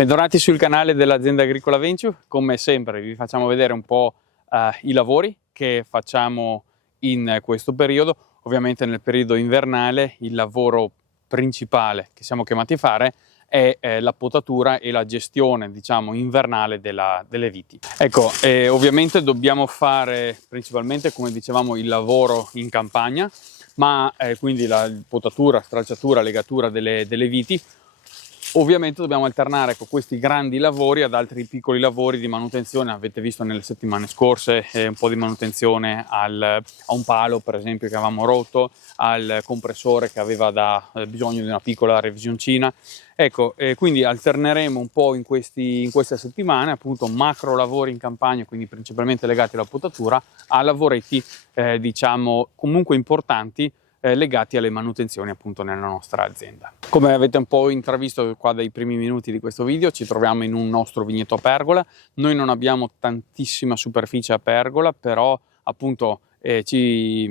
Bentornati sul canale dell'azienda agricola Venture. Come sempre vi facciamo vedere un po' i lavori che facciamo in questo periodo. Ovviamente nel periodo invernale il lavoro principale che siamo chiamati a fare è la potatura e la gestione, diciamo, invernale delle viti. Ecco, ovviamente dobbiamo fare principalmente, come dicevamo, il lavoro in campagna, ma quindi la potatura, stracciatura, legatura delle viti. Ovviamente dobbiamo alternare con questi grandi lavori ad altri piccoli lavori di manutenzione. Avete visto nelle settimane scorse un po' di manutenzione a un palo, per esempio, che avevamo rotto, al compressore che aveva bisogno di una piccola revisioncina. Ecco, quindi alterneremo un po' in queste settimane appunto macro lavori in campagna, quindi principalmente legati alla potatura, a lavoretti diciamo comunque importanti legati alle manutenzioni appunto nella nostra azienda. Come avete un po' intravisto qua dai primi minuti di questo video, ci troviamo in un nostro vigneto a pergola. Noi non abbiamo tantissima superficie a pergola, però appunto ci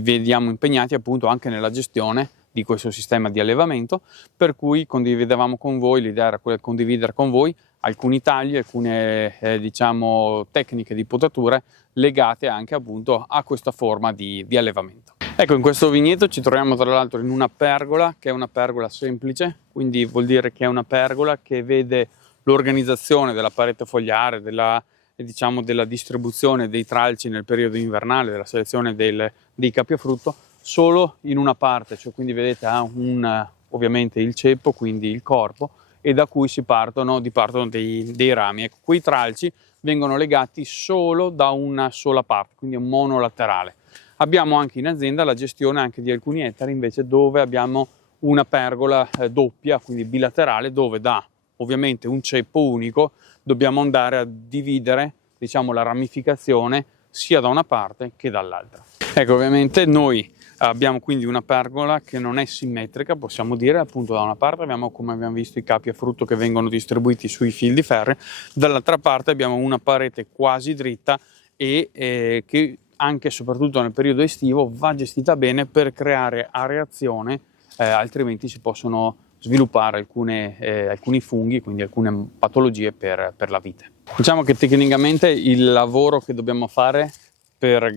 vediamo impegnati appunto anche nella gestione di questo sistema di allevamento, per cui condividevamo con voi, l'idea era quella di condividere con voi alcuni tagli, alcune diciamo tecniche di potature legate anche appunto a questa forma di allevamento. Ecco, in questo vigneto ci troviamo tra l'altro in una pergola che è una pergola semplice, quindi vuol dire che è una pergola che vede l'organizzazione della parete fogliare, della distribuzione dei tralci nel periodo invernale, della selezione dei capiafrutto solo in una parte, cioè quindi vedete ha ovviamente il ceppo, quindi il corpo, e da cui dipartono dei rami. Ecco, quei tralci vengono legati solo da una sola parte, quindi è un monolaterale. Abbiamo anche in azienda la gestione anche di alcuni ettari invece dove abbiamo una pergola doppia, quindi bilaterale, dove da ovviamente un ceppo unico dobbiamo andare a dividere, diciamo, la ramificazione sia da una parte che dall'altra. Ecco, ovviamente noi abbiamo quindi una pergola che non è simmetrica, possiamo dire, appunto da una parte abbiamo, come abbiamo visto, i capi a frutto che vengono distribuiti sui fil di ferro, dall'altra parte abbiamo una parete quasi dritta e che anche e soprattutto nel periodo estivo va gestita bene per creare areazione, altrimenti si possono sviluppare alcuni funghi, quindi alcune patologie per la vite. Diciamo che tecnicamente il lavoro che dobbiamo fare per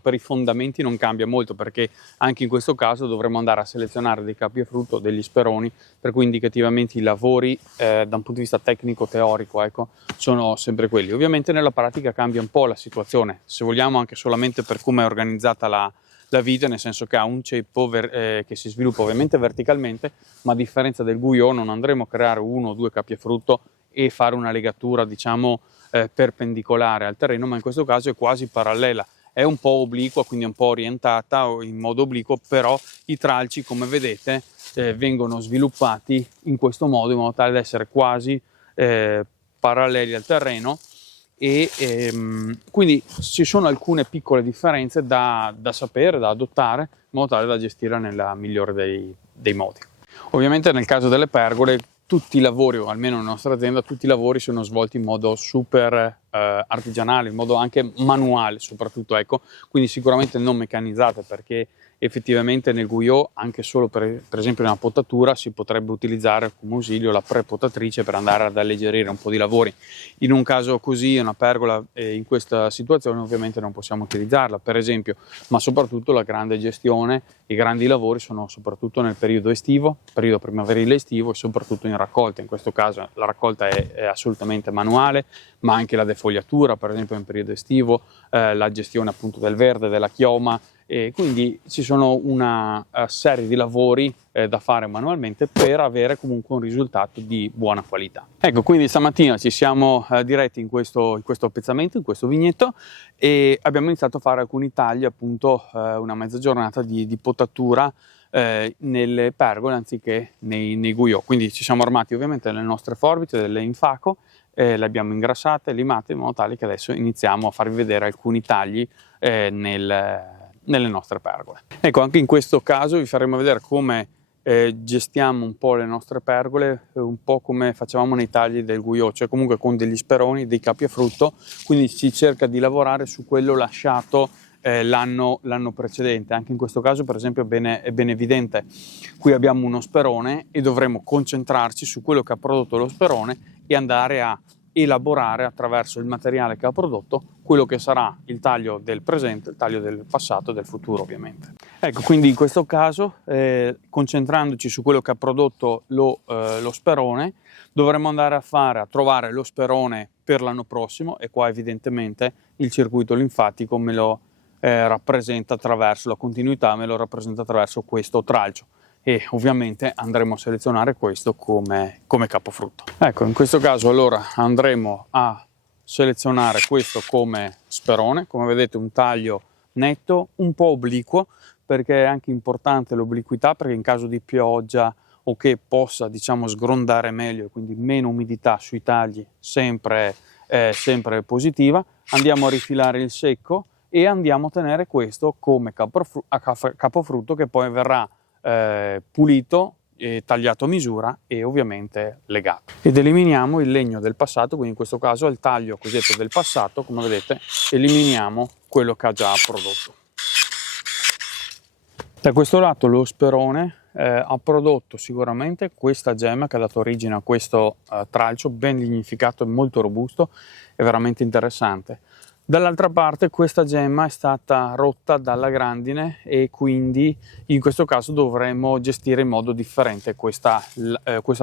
per i fondamenti non cambia molto, perché anche in questo caso dovremo andare a selezionare dei capi a frutto, degli speroni, per cui indicativamente i lavori da un punto di vista tecnico-teorico, ecco, sono sempre quelli. Ovviamente nella pratica cambia un po' la situazione, se vogliamo anche solamente per come è organizzata la vite, nel senso che ha un ceppo che si sviluppa ovviamente verticalmente, ma a differenza del guyot non andremo a creare uno o due capi a frutto e fare una legatura, diciamo, perpendicolare al terreno, ma in questo caso è quasi parallela, è un po' obliqua, quindi un po' orientata in modo obliquo, però i tralci, come vedete, vengono sviluppati in questo modo, in modo tale da essere quasi paralleli al terreno, e quindi ci sono alcune piccole differenze da sapere, da adottare, in modo tale da gestire nella migliore dei modi. Ovviamente nel caso delle pergole tutti i lavori, o almeno nella nostra azienda, tutti i lavori sono svolti in modo super artigianale, in modo anche manuale soprattutto, ecco, quindi sicuramente non meccanizzate, perché effettivamente nel guyot, anche solo per esempio nella potatura, si potrebbe utilizzare come ausilio la prepotatrice per andare ad alleggerire un po' di lavori. In un caso così, una pergola in questa situazione ovviamente non possiamo utilizzarla, per esempio, ma soprattutto la grande gestione, i grandi lavori sono soprattutto nel periodo estivo, periodo primaverile estivo, e soprattutto in raccolta. In questo caso la raccolta è assolutamente manuale, ma anche la defogliatura, per esempio nel periodo estivo, la gestione appunto del verde, della chioma, e quindi ci sono una serie di lavori da fare manualmente per avere comunque un risultato di buona qualità. Ecco, quindi stamattina ci siamo diretti in questo appezzamento, in questo vigneto, e abbiamo iniziato a fare alcuni tagli, appunto una mezza giornata di potatura nelle pergole anziché nei guyot. Quindi ci siamo armati ovviamente delle nostre forbici, delle Infaco, le abbiamo ingrassate, limate, in modo tale che adesso iniziamo a farvi vedere alcuni tagli nelle nostre pergole. Ecco, anche in questo caso vi faremo vedere come gestiamo un po' le nostre pergole, un po' come facevamo nei tagli del guyot, cioè comunque con degli speroni, dei capi a frutto, quindi si cerca di lavorare su quello lasciato l'anno precedente. Anche in questo caso, per esempio, è bene evidente, qui abbiamo uno sperone e dovremo concentrarci su quello che ha prodotto lo sperone e andare a elaborare attraverso il materiale che ha prodotto quello che sarà il taglio del presente, il taglio del passato e del futuro, ovviamente. Ecco, quindi in questo caso, concentrandoci su quello che ha prodotto lo sperone, dovremo andare a trovare lo sperone per l'anno prossimo, e qua evidentemente il circuito linfatico me lo rappresenta attraverso la continuità, me lo rappresenta attraverso questo tralcio, e ovviamente andremo a selezionare questo come capofrutto. Ecco, in questo caso allora andremo a selezionare questo come sperone. Come vedete, un taglio netto, un po' obliquo, perché è anche importante l'obliquità, perché in caso di pioggia o che possa, diciamo, sgrondare meglio, quindi meno umidità sui tagli, sempre positiva. Andiamo a rifilare il secco e andiamo a tenere questo come capofrutto, che poi verrà pulito, tagliato a misura e ovviamente legato. Ed eliminiamo il legno del passato, quindi in questo caso il taglio cosiddetto del passato. Come vedete, eliminiamo quello che ha già prodotto. Da questo lato lo sperone ha prodotto sicuramente questa gemma che ha dato origine a questo tralcio ben lignificato e molto robusto e veramente interessante. Dall'altra parte questa gemma è stata rotta dalla grandine e quindi in questo caso dovremo gestire in modo differente questa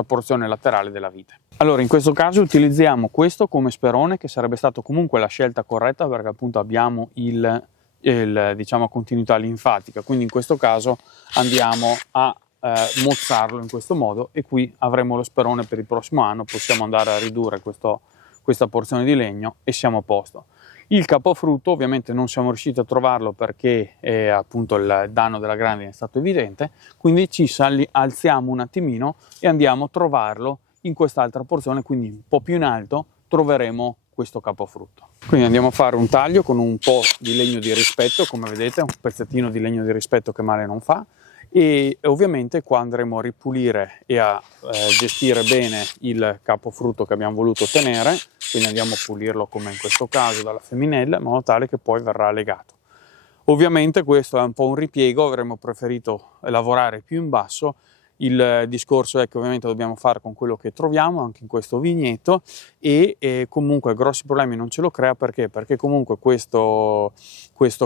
porzione laterale della vite. Allora, in questo caso utilizziamo questo come sperone, che sarebbe stato comunque la scelta corretta, perché appunto abbiamo diciamo continuità linfatica, quindi in questo caso andiamo a mozzarlo in questo modo, e qui avremo lo sperone per il prossimo anno. Possiamo andare a ridurre questa porzione di legno e siamo a posto. Il capofrutto ovviamente non siamo riusciti a trovarlo perché appunto il danno della grandine è stato evidente, quindi ci alziamo un attimino e andiamo a trovarlo in quest'altra porzione, quindi un po' più in alto troveremo questo capofrutto. Quindi andiamo a fare un taglio con un po' di legno di rispetto, come vedete, un pezzettino di legno di rispetto che male non fa, e ovviamente qua andremo a ripulire e a gestire bene il capofrutto che abbiamo voluto ottenere. Quindi andiamo a pulirlo, come in questo caso, dalla femminella, in modo tale che poi verrà legato. Ovviamente questo è un po' un ripiego, avremmo preferito lavorare più in basso. Il discorso è che ovviamente dobbiamo fare con quello che troviamo anche in questo vigneto, e comunque grossi problemi non ce lo crea. Perché comunque questo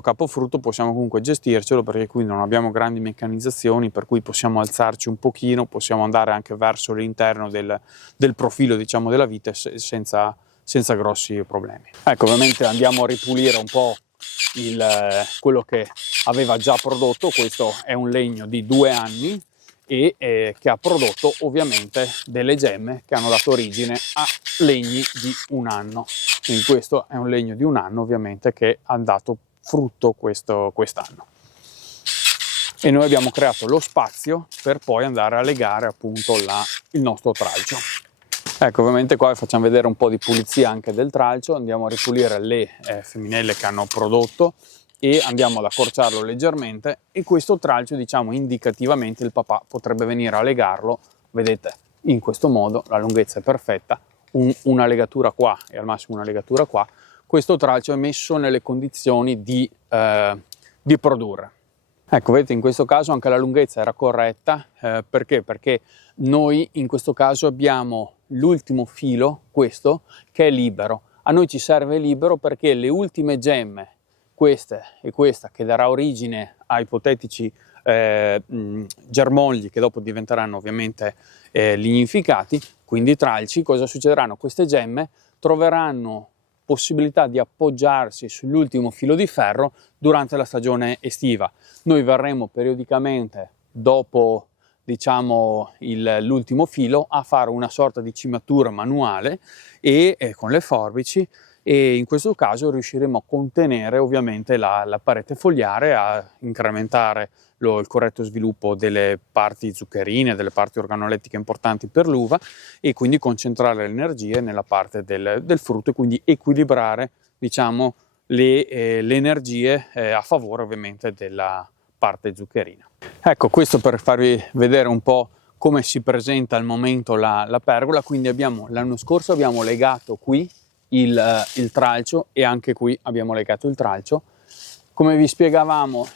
capofrutto possiamo comunque gestircelo, perché qui non abbiamo grandi meccanizzazioni, per cui possiamo alzarci un pochino, possiamo andare anche verso l'interno del profilo, diciamo, della vite senza grossi problemi. Ecco, ovviamente andiamo a ripulire un po' quello che aveva già prodotto. Questo è un legno di 2 anni e che ha prodotto ovviamente delle gemme che hanno dato origine a legni di 1 anno. Quindi questo è un legno di 1 anno ovviamente che ha dato frutto quest'anno. E noi abbiamo creato lo spazio per poi andare a legare appunto il nostro tralcio. Ecco, ovviamente qua vi facciamo vedere un po' di pulizia anche del tralcio. Andiamo a ripulire le femminelle che hanno prodotto e andiamo ad accorciarlo leggermente, e questo tralcio, diciamo, indicativamente il papà potrebbe venire a legarlo, vedete, in questo modo. La lunghezza è perfetta, una legatura qua e al massimo una legatura qua. Questo tralcio è messo nelle condizioni di produrre. Ecco, vedete, in questo caso anche la lunghezza era corretta. Perché? Perché noi in questo caso abbiamo l'ultimo filo, questo, che è libero. A noi ci serve libero perché le ultime gemme, queste e questa, che darà origine a ipotetici germogli che dopo diventeranno ovviamente lignificati, quindi tralci, cosa succederanno? Queste gemme troveranno possibilità di appoggiarsi sull'ultimo filo di ferro durante la stagione estiva. Noi verremo periodicamente dopo, diciamo, l'ultimo filo a fare una sorta di cimatura manuale e con le forbici, e in questo caso riusciremo a contenere ovviamente la parete fogliare, a incrementare il corretto sviluppo delle parti zuccherine, delle parti organolettiche importanti per l'uva, e quindi concentrare le energie nella parte del frutto, e quindi equilibrare, diciamo, le energie a favore ovviamente della parte zuccherina. Ecco, questo per farvi vedere un po' come si presenta al momento la pergola. Quindi l'anno scorso abbiamo legato qui il tralcio, e anche qui abbiamo legato il tralcio. come vi spiegavamo,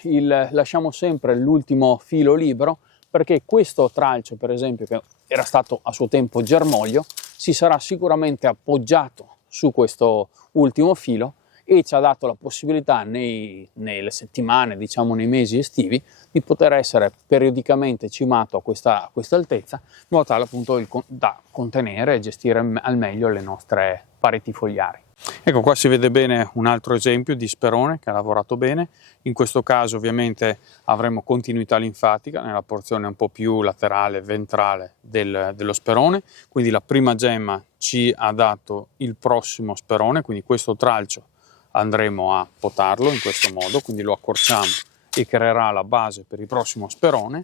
lasciamo sempre l'ultimo filo libero, perché questo tralcio, per esempio, che era stato a suo tempo germoglio, si sarà sicuramente appoggiato su questo ultimo filo e ci ha dato la possibilità nelle settimane, diciamo nei mesi estivi, di poter essere periodicamente cimato a questa altezza, in modo tale appunto da contenere e gestire al meglio le nostre pareti fogliari. Ecco, qua si vede bene un altro esempio di sperone che ha lavorato bene. In questo caso ovviamente avremo continuità linfatica nella porzione un po' più laterale, ventrale dello sperone, quindi la prima gemma ci ha dato il prossimo sperone, quindi questo tralcio andremo a potarlo in questo modo, quindi lo accorciamo e creerà la base per il prossimo sperone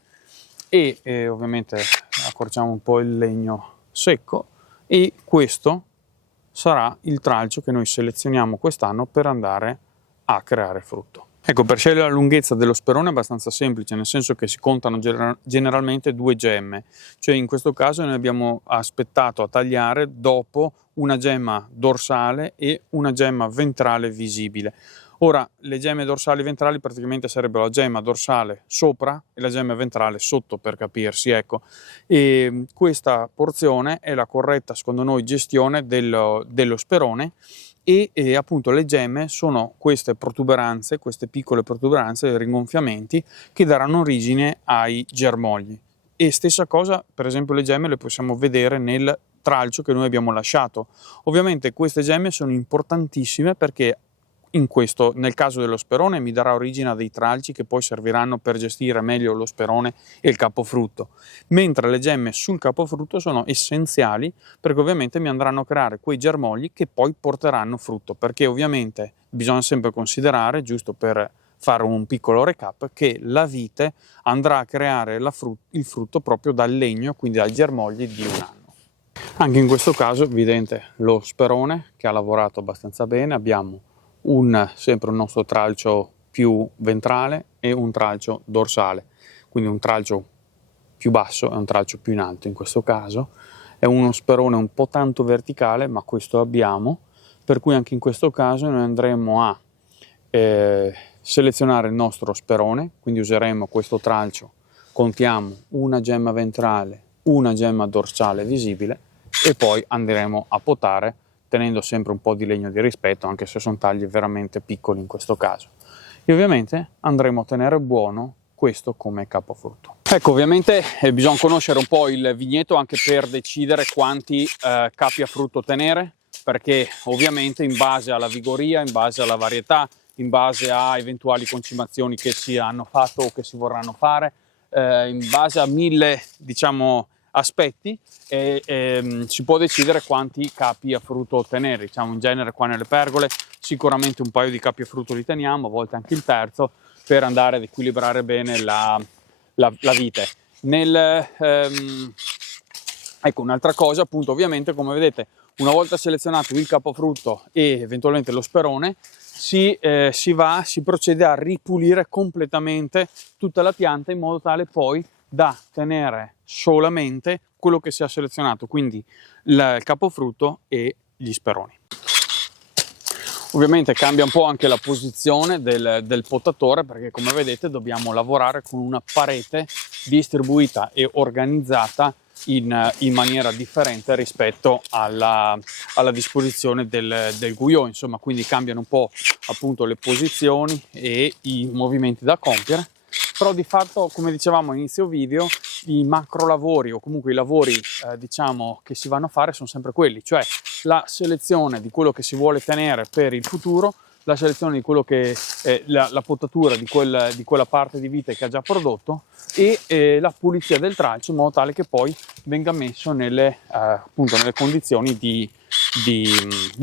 e ovviamente accorciamo un po' il legno secco e questo sarà il tralcio che noi selezioniamo quest'anno per andare a creare frutto. Ecco, per scegliere la lunghezza dello sperone è abbastanza semplice, nel senso che si contano generalmente 2 gemme, cioè in questo caso noi abbiamo aspettato a tagliare dopo una gemma dorsale e una gemma ventrale visibile. Ora, le gemme dorsali e ventrali praticamente sarebbero la gemma dorsale sopra e la gemma ventrale sotto, per capirsi, ecco. E questa porzione è la corretta, secondo noi, gestione dello sperone e appunto le gemme sono queste protuberanze, queste piccole protuberanze, rigonfiamenti, che daranno origine ai germogli. E stessa cosa, per esempio, le gemme le possiamo vedere nel tralcio che noi abbiamo lasciato. Ovviamente queste gemme sono importantissime perché nel caso dello sperone mi darà origine a dei tralci che poi serviranno per gestire meglio lo sperone e il capofrutto, mentre le gemme sul capofrutto sono essenziali perché ovviamente mi andranno a creare quei germogli che poi porteranno frutto, perché ovviamente bisogna sempre considerare, giusto per fare un piccolo recap, che la vite andrà a creare il frutto proprio dal legno, quindi dai germogli di un anno. Anche in questo caso è evidente lo sperone che ha lavorato abbastanza bene, abbiamo sempre un nostro tralcio più ventrale e un tralcio dorsale, quindi un tralcio più basso e un tralcio più in alto. In questo caso è uno sperone un po' tanto verticale, ma questo abbiamo, per cui anche in questo caso noi andremo a selezionare il nostro sperone, quindi useremo questo tralcio, contiamo una gemma ventrale, una gemma dorsale visibile e poi andremo a potare tenendo sempre un po' di legno di rispetto, anche se sono tagli veramente piccoli in questo caso. E ovviamente andremo a tenere buono questo come capofrutto. Ecco, ovviamente bisogna conoscere un po' il vigneto anche per decidere quanti capi a frutto tenere, perché ovviamente in base alla vigoria, in base alla varietà, in base a eventuali concimazioni che si hanno fatto o che si vorranno fare, in base a 1000, diciamo, aspetti si può decidere quanti capi a frutto ottenere. Diciamo, in genere qua nelle pergole sicuramente un paio di capi a frutto li teniamo, a volte anche il terzo, per andare ad equilibrare bene la vite. Ecco, un'altra cosa, appunto, ovviamente, come vedete, una volta selezionato il capofrutto e eventualmente lo sperone, si procede a ripulire completamente tutta la pianta in modo tale poi da tenere solamente quello che si è selezionato, quindi il capofrutto e gli speroni. Ovviamente cambia un po' anche la posizione del potatore, perché come vedete dobbiamo lavorare con una parete distribuita e organizzata in maniera differente rispetto alla disposizione del guyot, insomma, quindi cambiano un po' appunto le posizioni e i movimenti da compiere. Però di fatto, come dicevamo all'inizio video, i macro lavori o comunque i lavori diciamo che si vanno a fare sono sempre quelli, cioè la selezione di quello che si vuole tenere per il futuro, la selezione di quello che è la potatura di quella parte di vite che ha già prodotto e la pulizia del tralcio in modo tale che poi venga messo appunto nelle condizioni di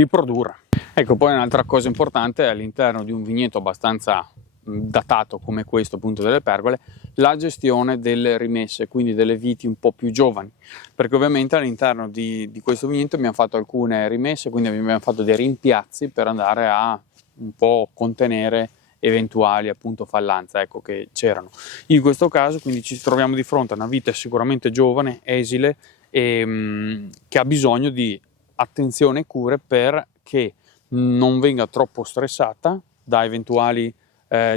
produrre. Ecco, poi un'altra cosa importante all'interno di un vigneto abbastanza datato come questo, appunto delle pergole, la gestione delle rimesse, quindi delle viti un po' più giovani, perché ovviamente all'interno di questo vigneto abbiamo fatto alcune rimesse, quindi abbiamo fatto dei rimpiazzi per andare a un po' contenere eventuali appunto fallanze, ecco, che c'erano. In questo caso quindi ci troviamo di fronte a una vite sicuramente giovane, esile e che ha bisogno di attenzione e cure perché non venga troppo stressata da eventuali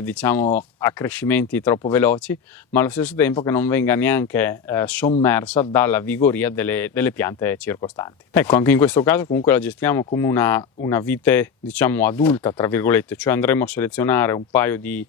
diciamo accrescimenti troppo veloci, ma allo stesso tempo che non venga neanche sommersa dalla vigoria delle piante circostanti. Ecco, anche in questo caso comunque la gestiamo come una vite, diciamo, adulta, tra virgolette, cioè andremo a selezionare un paio di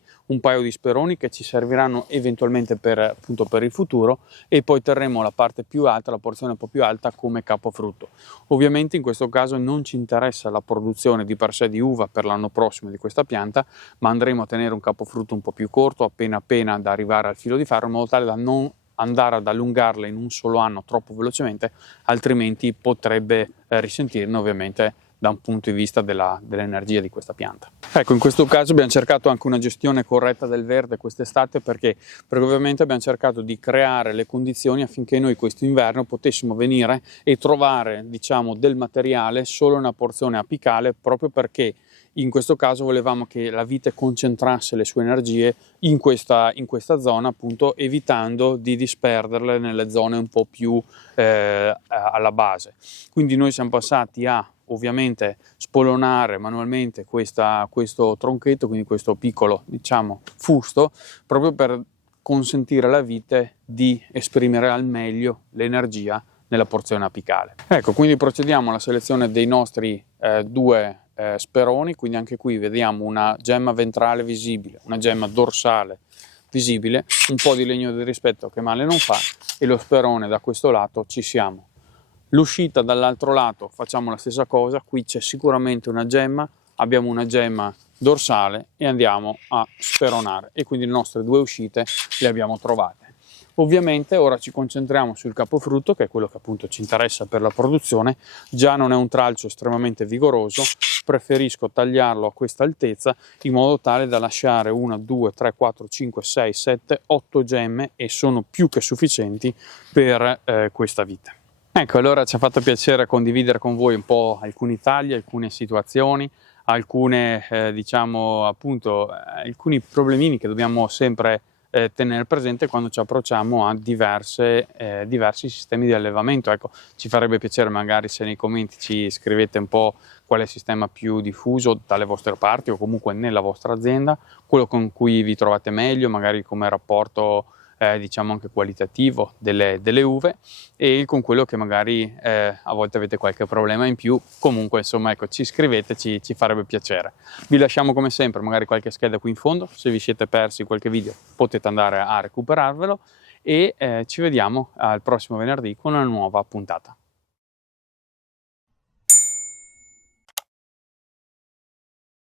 speroni che ci serviranno eventualmente appunto per il futuro, e poi terremo la parte più alta, la porzione un po' più alta, come capofrutto. Ovviamente in questo caso non ci interessa la produzione di per sé di uva per l'anno prossimo di questa pianta, ma andremo a tenere un capofrutto un po' più corto, appena appena da arrivare al filo di ferro, in modo tale da non andare ad allungarla in un solo anno troppo velocemente, altrimenti potrebbe risentirne ovviamente da un punto di vista dell'energia di questa pianta. Ecco, in questo caso abbiamo cercato anche una gestione corretta del verde quest'estate, perché ovviamente abbiamo cercato di creare le condizioni affinché noi quest'inverno potessimo venire e trovare, diciamo, del materiale solo una porzione apicale, proprio perché in questo caso volevamo che la vite concentrasse le sue energie in questa zona, appunto, evitando di disperderle nelle zone un po' più alla base. Quindi noi siamo passati a ovviamente spolonare manualmente questo tronchetto, quindi questo piccolo, diciamo, fusto, proprio per consentire alla vite di esprimere al meglio l'energia nella porzione apicale. Ecco, quindi procediamo alla selezione dei nostri due speroni. Quindi anche qui vediamo una gemma ventrale visibile, una gemma dorsale visibile, un po' di legno di rispetto che male non fa, e lo sperone da questo lato ci siamo. L'uscita dall'altro lato facciamo la stessa cosa, qui c'è sicuramente una gemma, abbiamo una gemma dorsale e andiamo a speronare, e quindi le nostre due uscite le abbiamo trovate. Ovviamente ora ci concentriamo sul capofrutto, che è quello che appunto ci interessa per la produzione. Già non è un tralcio estremamente vigoroso, preferisco tagliarlo a questa altezza in modo tale da lasciare 1, 2, 3, 4, 5, 6, 7, 8 gemme, e sono più che sufficienti per questa vite. Ecco, allora ci ha fatto piacere condividere con voi un po' alcuni tagli, alcune situazioni, alcune diciamo appunto alcuni problemini che dobbiamo sempre tenere presente quando ci approcciamo a diversi sistemi di allevamento. Ecco, ci farebbe piacere magari se nei commenti ci scrivete un po' qual è il sistema più diffuso dalle vostre parti o comunque nella vostra azienda, quello con cui vi trovate meglio, magari come rapporto diciamo anche qualitativo delle uve, e con quello che magari a volte avete qualche problema in più. Comunque insomma, ecco, ci scrivete, ci farebbe piacere. Vi lasciamo come sempre magari qualche scheda qui in fondo, se vi siete persi qualche video potete andare a recuperarvelo, e ci vediamo al prossimo venerdì con una nuova puntata.